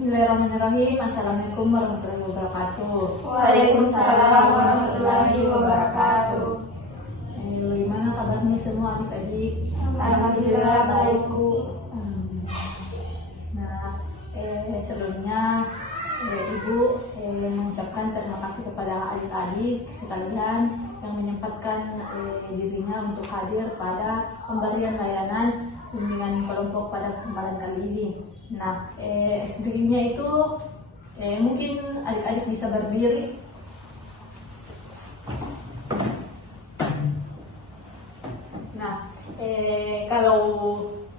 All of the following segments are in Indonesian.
Bismillahirrahmanirrahim. Assalamualaikum warahmatullahi wabarakatuh. Waalaikumsalam warahmatullahi wabarakatuh. Bagaimana kabarnya semua adik-adik? Alhamdulillah baik, Bu. Nah, sebelumnya Ibu mengucapkan terima kasih kepada adik-adik sekalian yang menyempatkan dirinya untuk hadir pada pemberian layanan bimbingan kelompok pada kesempatan kali ini. Nah, sebelumnya itu mungkin adik-adik bisa berdiri. Nah, kalau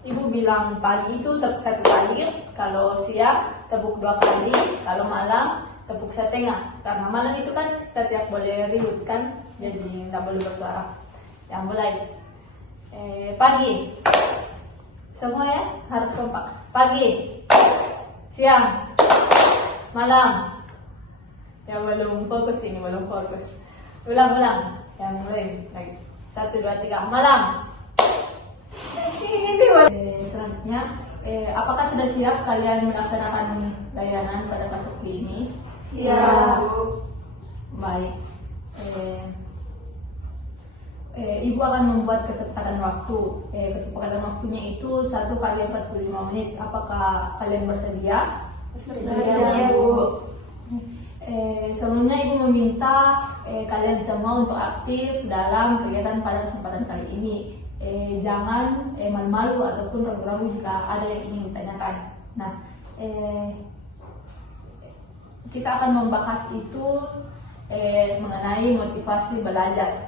Ibu bilang pagi itu tepuk 1 kali, kalau siang tepuk 2 kali, kalau malam tepuk 1/2. Karena malam itu kan kita tidak boleh ribut kan, jadi tidak boleh bersuara. Ya, mulai. Pagi. Semua ya harus kompak. Pagi, siang, malam. Ya belum fokus ini, belum fokus. Ulang-ulang. Ya mulai lagi. 1, 2, 3. Malam. Selanjutnya, apakah sudah siap kalian melaksanakan layanan pada waktu ini? Siap, Bu. Baik. Ibu akan membuat kesepakatan waktu. Kesepakatan waktunya itu 1 kali 45 menit. Apakah kalian bersedia? Bersedia, Bu. Sebelumnya Ibu meminta kalian semua untuk aktif dalam kegiatan pada kesempatan kali ini. Jangan malu-malu ataupun ragu-ragu jika ada yang ingin ditanyakan. Nah, kita akan membahas itu mengenai motivasi belajar.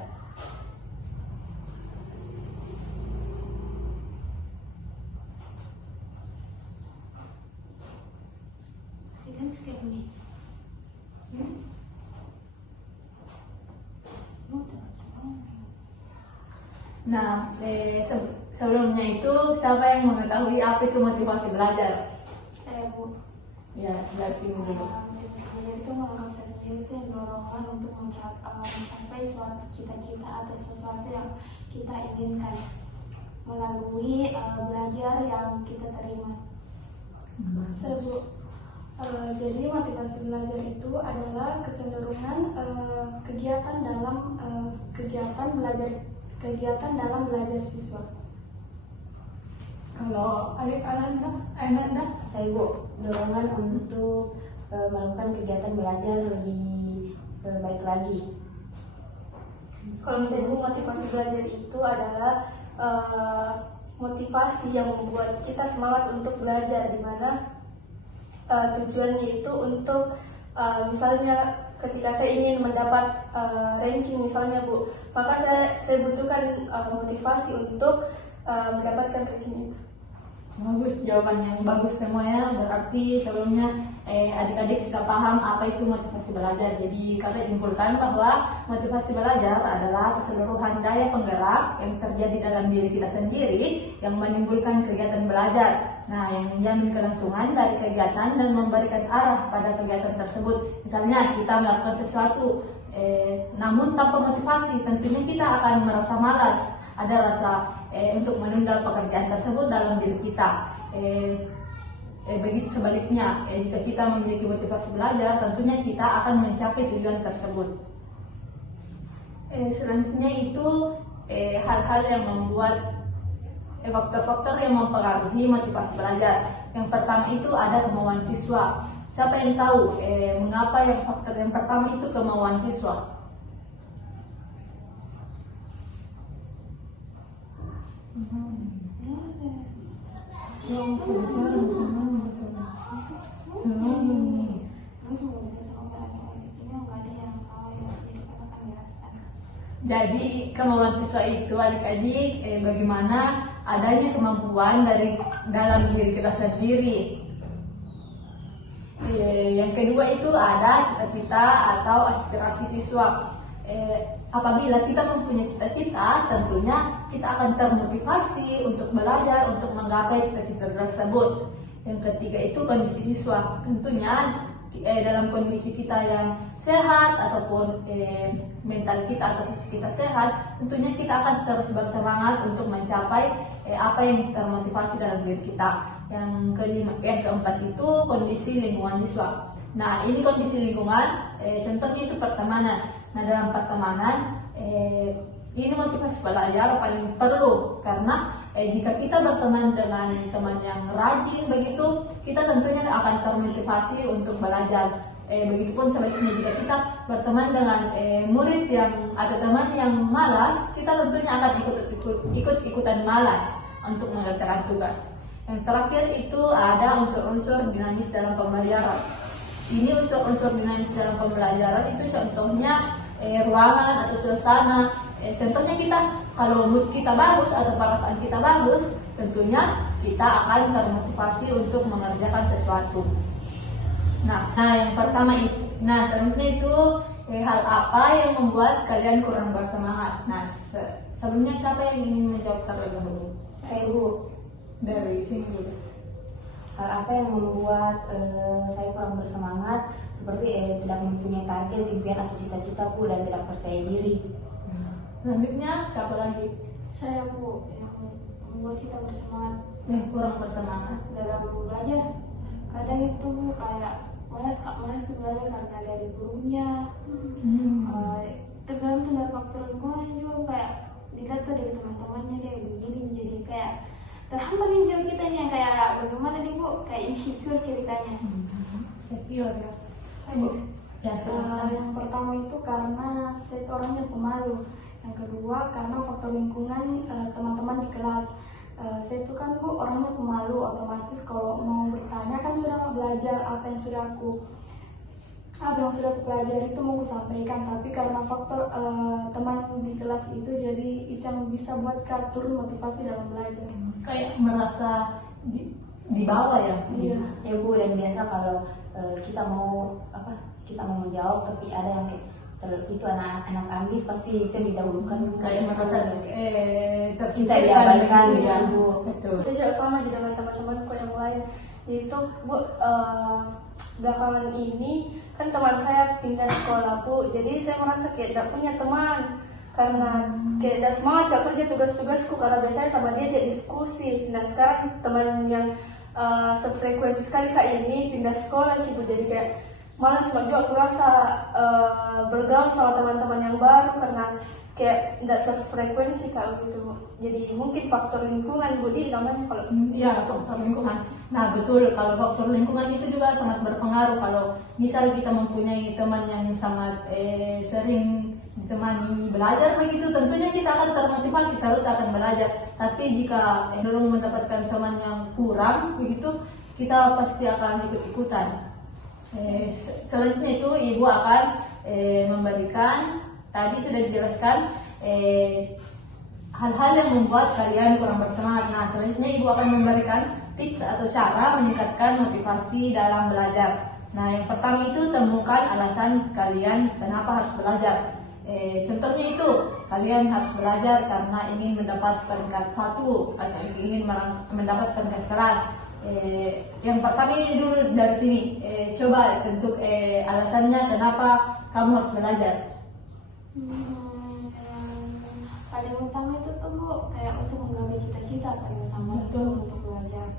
Nah, sebelumnya itu siapa yang mengetahui apa itu motivasi belajar? Saya, Bu. Ya, dari sini dulu. Motivasi belajar itu merupakan itu yang dorongan untuk mencapai suatu cita-cita atau sesuatu yang kita inginkan melalui belajar yang kita terima. Saya, Bu. Jadi motivasi belajar itu adalah kecenderungan kegiatan dalam belajar siswa. Kalau anak-anak, Saya, Bu, dorongan untuk melakukan kegiatan belajar lebih baik lagi. Kalau saya, Bu, motivasi belajar itu adalah motivasi yang membuat kita semangat untuk belajar, di mana tujuannya itu untuk misalnya ketika saya ingin mendapat ranking misalnya, Bu, maka saya butuhkan motivasi untuk mendapatkan ranking itu. bagus, jawaban yang bagus semuanya. Berarti sebelumnya adik-adik sudah paham apa itu motivasi belajar. Jadi kami simpulkan bahwa motivasi belajar adalah keseluruhan daya penggerak yang terjadi dalam diri kita sendiri yang menimbulkan kegiatan belajar. Nah, yang menjamin kelangsungan dari kegiatan dan memberikan arah pada kegiatan tersebut. Misalnya kita melakukan sesuatu, namun tanpa motivasi, tentunya kita akan merasa malas. Ada rasa untuk menunda pekerjaan tersebut dalam diri kita. Begitu sebaliknya, jika kita memiliki motivasi belajar, tentunya kita akan mencapai tujuan tersebut. Selanjutnya itu hal-hal yang membuat faktor-faktor yang mempengaruhi motivasi belajar. Yang pertama itu ada kemauan siswa. Siapa yang tahu mengapa faktor yang pertama itu kemauan siswa? Jadi kemauan siswa itu adik-adik bagaimana adanya kemampuan dari dalam diri kita sendiri. Yang kedua itu ada cita-cita atau aspirasi siswa. Apabila kita mempunyai cita-cita, tentunya kita akan termotivasi untuk belajar untuk menggapai cita-cita tersebut. Yang ketiga itu kondisi siswa. Tentunya dalam kondisi kita yang sehat ataupun mental kita atau fisik kita sehat, tentunya kita akan terus bersemangat untuk mencapai apa yang termotivasi dalam diri kita. Yang keempat itu kondisi lingkungan siswa. Nah, ini kondisi lingkungan, contohnya itu pertemanan. Nah, dalam pertemanan, ini motivasi belajar paling perlu karena jika kita berteman dengan teman yang rajin begitu, kita tentunya akan termotivasi untuk belajar. Begitupun sebaliknya jika kita berteman dengan murid yang atau teman yang malas, kita tentunya akan ikut-ikutan malas untuk mengerjakan tugas. Yang terakhir itu ada unsur-unsur dinamis dalam pembelajaran. Ini unsur-unsur dinamis dalam pembelajaran itu contohnya ruangan atau suasana. Contohnya kita kalau mood kita bagus atau perasaan kita bagus, tentunya kita akan termotivasi untuk mengerjakan sesuatu. Nah yang pertama itu, selanjutnya itu hal apa yang membuat kalian kurang bersemangat. Nah sebelumnya siapa yang ingin menjawab terlebih dahulu? Saya Bu. Dari sini dulu. Hal apa yang membuat saya kurang bersemangat, seperti tidak mempunyai target, impian atau cita-cita Bu, dan tidak percaya diri. Selanjutnya siapa lagi? Saya Bu, yang membuat kita bersemangat Yang kurang bersemangat. dalam belajar. Kadang itu kayak malas belajar karena dari gurunya. Tergantung dari faktor lingkungan juga, kayak dilihat tuh dari teman-temannya dia begini, jadi kayak terhambat nih juga kita nih, kayak bagaimana nih Bu, kayak insecure ceritanya. Secure ya. Ya, Yang pertama itu karena saya itu orangnya pemalu. Yang kedua karena faktor lingkungan, teman-teman di kelas. Saya itu kan Bu orangnya pemalu, otomatis kalau mau bertanya kan sudah belajar apa yang sudah aku pelajari itu mau aku sampaikan, tapi karena faktor teman di kelas itu, jadi itu yang bisa buat Kak turun motivasi dalam belajar. kayak merasa di bawah ya. Iya. Ya Bu, dan biasa kalau kita mau menjawab, tapi ada yang kayak itu anak ambis, pasti itu didahulukan, Kayak merasa kita diabaikan ya. gitu Bu. Betul. Saya juga sama dengan teman-temanku yang lain. Itu Bu, belakangan ini kan teman saya pindah sekolah Bu, jadi saya merasa kayak tidak punya teman karena kayak tidak semangat gak kerja tugas-tugasku, karena biasanya sama dia jadi diskusi. Nah sekarang teman yang sefrekuensi sekali Kak ini pindah sekolah gitu, jadi kayak malas juga aku rasa bergaul sama teman-teman yang baru karena kayak tidak sefrekuensi Kak gitu. Jadi mungkin faktor lingkungan Budi namanya kalau Ya, faktor lingkungan. Nah, betul. Kalau faktor lingkungan itu juga sangat berpengaruh. Kalau misal kita mempunyai teman yang sangat sering ditemani belajar begitu, tentunya kita akan termotivasi terus akan belajar. Tapi jika belum mendapatkan teman yang kurang begitu, kita pasti akan ikut-ikutan. Selanjutnya itu Ibu akan memberikan, tadi sudah dijelaskan hal-hal yang membuat kalian kurang bersemangat. Nah, selanjutnya Ibu akan memberikan tips atau cara meningkatkan motivasi dalam belajar. Nah, yang pertama itu temukan alasan kalian kenapa harus belajar. Contohnya itu kalian harus belajar karena ingin mendapat peringkat 1 atau ingin mendapat peringkat kelas. Yang pertama ini dulu dari sini. Coba bentuk alasannya kenapa kamu harus belajar. Paling utama itu tuh Bu, kayak untuk menggapai cita-cita paling utama itu untuk belajar.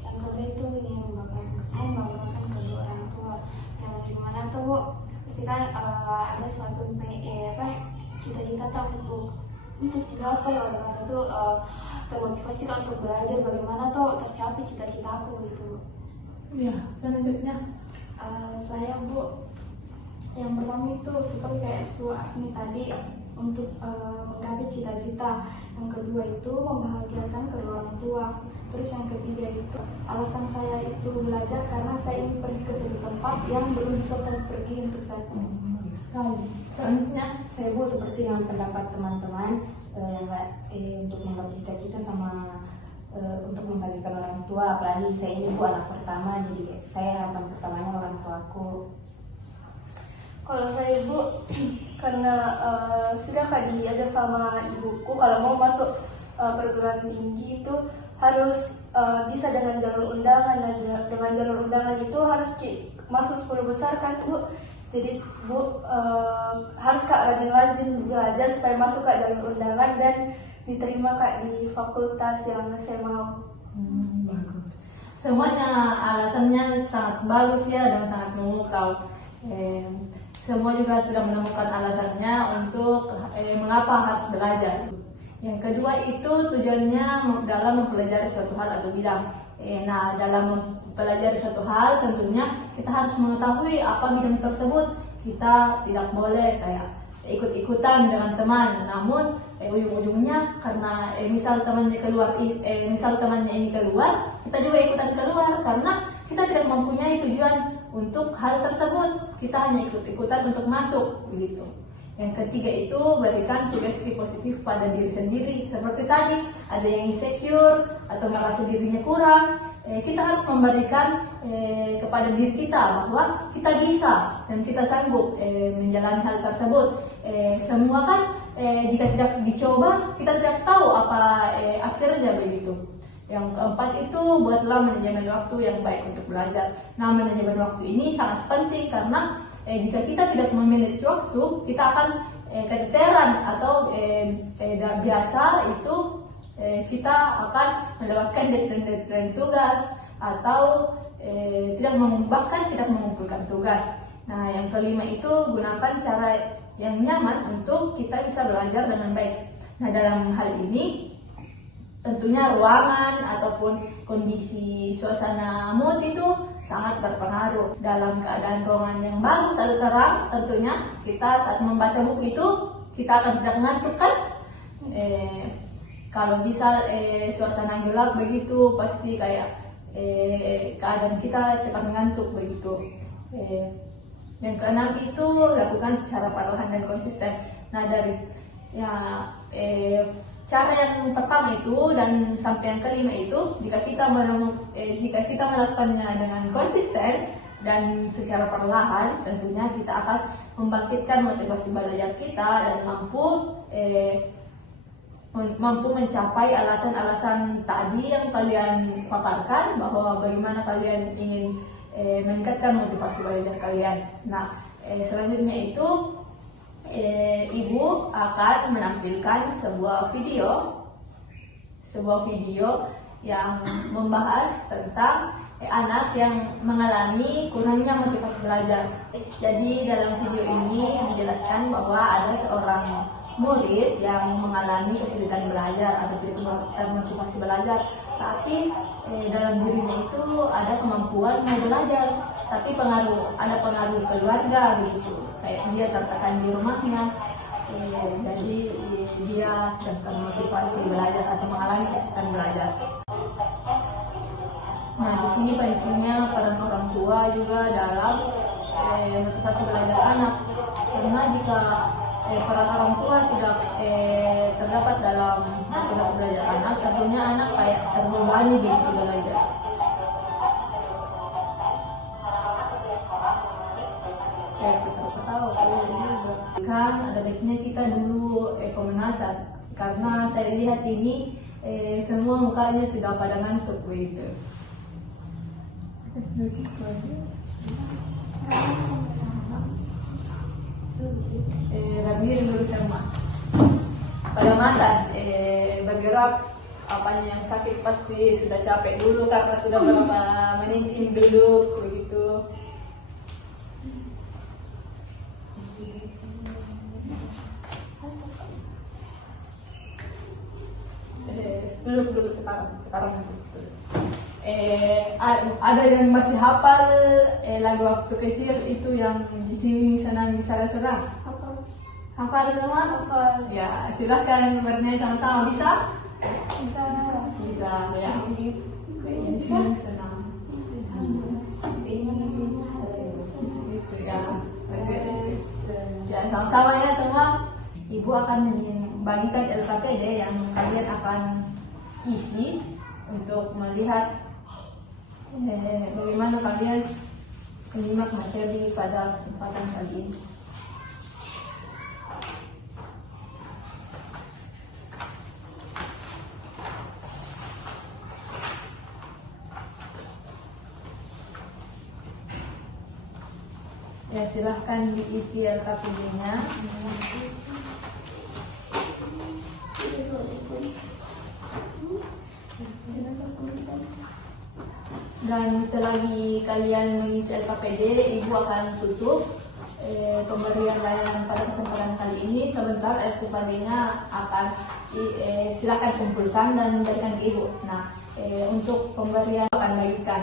Yang kedua itu ini membanggakan kedua orang tua. Yang gimana tuh Bu, pasti kan ada suatu cita-cita tuh untuk digapai, oleh karena itu termotivasi kan untuk belajar bagaimana tuh tercapai cita-citaku gitu. Ya, selanjutnya Saya Bu, yang pertama itu seperti kayak ini tadi untuk menggapai cita-cita. Yang kedua itu membahagiakan kedua orang tua. Terus yang ketiga itu alasan saya itu belajar karena saya ingin pergi ke suatu tempat yang belum bisa saya pergi untuk saat ini. sekali. Selanjutnya Saya Bu, seperti yang pendapat teman-teman untuk menggapai cita-cita sama untuk membagikan orang tua, apalagi saya ini Bu anak pertama, jadi saya harapan pertamanya orang tuaku. kalau saya Bu karena sudah Kak diajar sama ibuku kalau mau masuk perguruan tinggi itu harus bisa dengan jalur undangan, dan dengan jalur undangan itu harus masuk 10 besar kan Bu. Jadi Bu harus Kak rajin-rajin belajar supaya masuk Kak jalur undangan dan diterima Kak di fakultas yang saya mau. bagus. semuanya alasannya sangat bagus ya dan sangat memukau. Semua juga sudah menemukan alasannya untuk mengapa harus belajar. Yang kedua itu tujuannya dalam mempelajari suatu hal atau bidang. Nah, dalam mempelajari suatu hal tentunya kita harus mengetahui apa bidang tersebut. Kita tidak boleh kayak ikut-ikutan dengan teman, namun ujung-ujungnya karena misal temannya ini keluar, kita juga ikutan keluar karena kita tidak mempunyai tujuan untuk hal tersebut. Kita hanya ikut-ikutan untuk masuk begitu. Yang ketiga itu berikan sugesti positif pada diri sendiri. Seperti tadi, ada yang insecure atau merasa dirinya kurang. Kita harus memberikan kepada diri kita bahwa kita bisa dan kita sanggup menjalani hal tersebut. Semua kan jika tidak dicoba, kita tidak tahu apa akhirnya begitu. Yang keempat itu buatlah manajemen waktu yang baik untuk belajar. Nah, manajemen waktu ini sangat penting karena jika kita tidak memanage waktu, kita akan keteteran atau biasa itu kita akan melewatkan deadline tugas atau tidak mengumpulkan tugas. Nah, yang kelima itu gunakan cara yang nyaman untuk kita bisa belajar dengan baik. Nah, dalam hal ini tentunya ruangan ataupun kondisi suasana mood itu sangat berpengaruh. Dalam keadaan ruangan yang bagus atau terang, tentunya kita saat membaca buku itu kita akan tidak ngantuk kan? Kalau bisa suasana gelap begitu pasti kayak keadaan kita cepat mengantuk begitu. Yang keenam itu lakukan secara perlahan dan konsisten. Nah, dari cara yang pertama itu dan sampai yang kelima itu jika kita melakukannya dengan konsisten dan secara perlahan, tentunya kita akan membangkitkan motivasi belajar kita dan mampu mencapai alasan-alasan tadi yang kalian paparkan bahwa bagaimana kalian ingin meningkatkan motivasi belajar kalian. Nah, selanjutnya itu Ibu akan menampilkan sebuah video yang membahas tentang anak yang mengalami kurangnya motivasi belajar. Jadi dalam video ini menjelaskan bahwa ada seorang murid yang mengalami kesulitan belajar atau tidak termotivasi belajar, tapi dalam dirinya itu ada kemampuan mau belajar, tapi ada pengaruh keluarga begitu, kayak dia tertekan di rumahnya, jadi dia termotivasi belajar atau mengalami kesulitan belajar. Nah, di sini pentingnya peran orang tua juga dalam motivasi belajar anak, karena jika peran orang tua tidak terdapat dalam motivasi belajar anak, tentunya anak kayak terbebani begitu belajar. Kan ada baiknya kita dulu pemanasan, karena saya lihat ini semua mukanya sudah pada ngantuk begitu. Berdiri dulu semua. Pada masa bergerak, apanya yang sakit pasti sudah capek dulu karena sudah berapa menit ini duduk begitu. Duduk sekarang. Ada yang masih hafal lagu waktu kecil itu yang di sini senang senang. Hafal semua? Hafal. Ya, silahkan bernyanyi sama-sama. Bisa ya. Di sini senang. Ya, sama-sama ya semua. Ibu akan membagikan LKPD yang kalian akan isi untuk melihat bagaimana kalian menyimak materi pada kesempatan kali ini. Ya, silahkan diisi LKPD-nya. Dan selagi kalian mengisi LKPD, Ibu akan tutup pemberian layanan pada kesempatan kali ini. Sebentar LKPD-nya akan silakan kumpulkan dan berikan ke Ibu. Nah, untuk pemberian akan bagikan.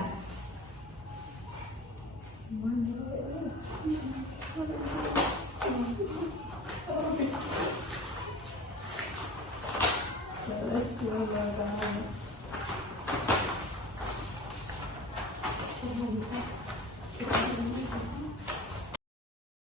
Terus